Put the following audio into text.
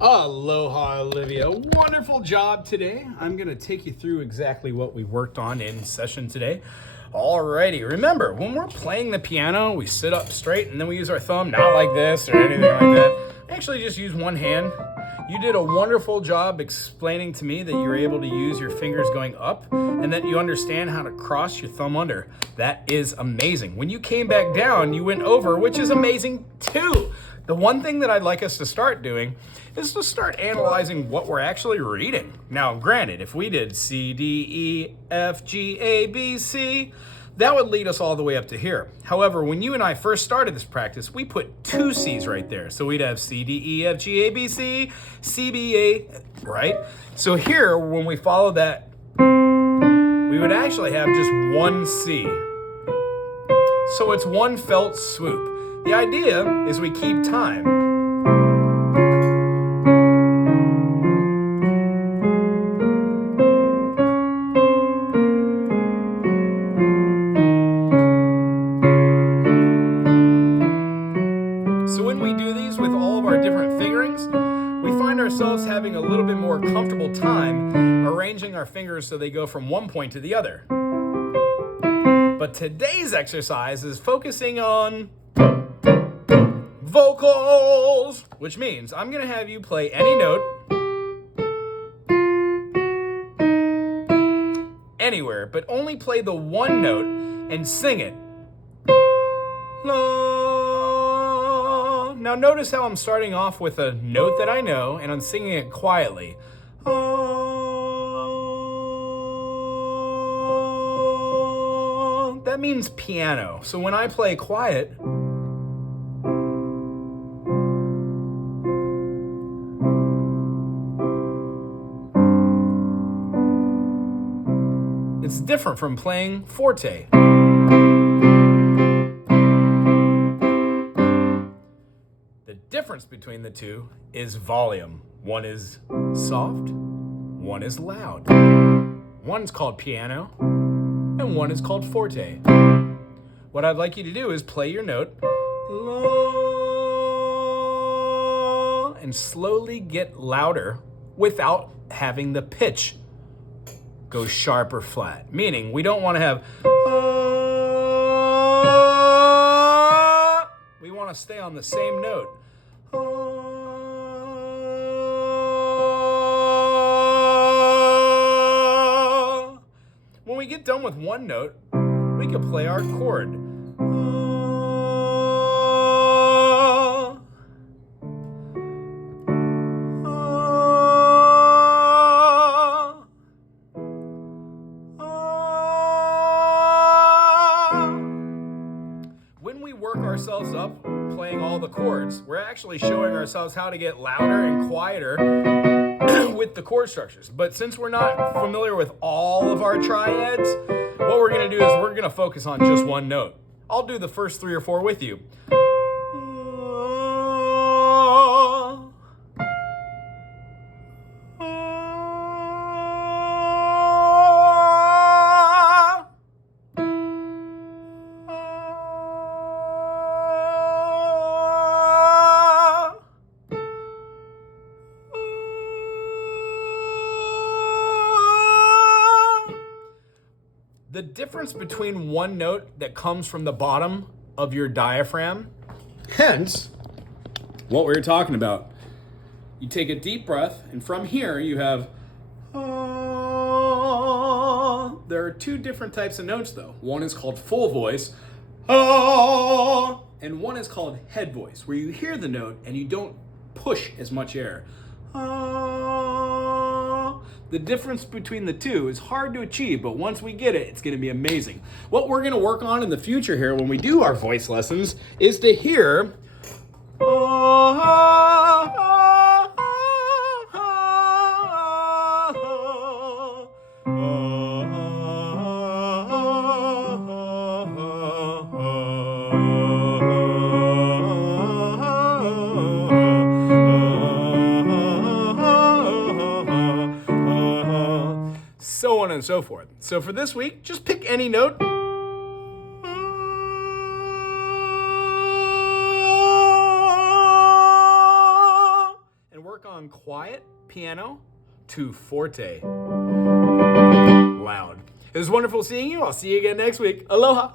Aloha, Olivia. Wonderful job today. I'm going to take you through exactly what we worked on in session today. Alrighty, remember, when we're playing the piano, we sit up straight and then we use our thumb, not like this or anything like that. Actually, just use one hand. You did a wonderful job explaining to me that you're able to use your fingers going up and that you understand how to cross your thumb under. That is amazing. When you came back down, you went over, which is amazing too. The one thing that I'd like us to start doing is to start analyzing what we're actually reading. Now, granted, if we did C, D, E, F, G, A, B, C, that would lead us all the way up to here. However, when you and I first started this practice, we put two C's right there. So we'd have C, D, E, F, G, A, B, C, C, B, A, right? So here, when we follow that, we would actually have just one C. So it's one felt swoop. The idea is we keep time. So when we do these with all of our different fingerings, we find ourselves having a little bit more comfortable time arranging our fingers so they go from one point to the other. But today's exercise is focusing on vocals, which means I'm going to have you play any note, anywhere, but only play the one note and sing it. La. Now notice how I'm starting off with a note that I know and I'm singing it quietly. That means piano. So when I play quiet, it's different from playing forte. The difference between the two is volume. One is soft, one is loud. One's called piano, and one is called forte. What I'd like you to do is play your note, la, and slowly get louder without having the pitch go sharp or flat. Meaning, we don't want to have, we want to stay on the same note. When we get done with one note, we can play our chord. When we work ourselves up playing all the chords, we're actually showing ourselves how to get louder and quieter with the chord structures. But since we're not familiar with all of our triads, what we're going to do is we're going to focus on just one note. I'll do the first 3 or 4 with you. The difference between one note that comes from the bottom of your diaphragm, hence what we were talking about. You take a deep breath, and from here you have, there are 2 different types of notes though. One is called full voice, and one is called head voice, where you hear the note and you don't push as much air. The difference between the two is hard to achieve, but once we get it, it's going to be amazing. What we're going to work on in the future here when we do our voice lessons is to hear so on and so forth. So for this week, just pick any note. And we're work on quiet piano to forte loud. It was wonderful seeing you. I'll see you again next week. Aloha.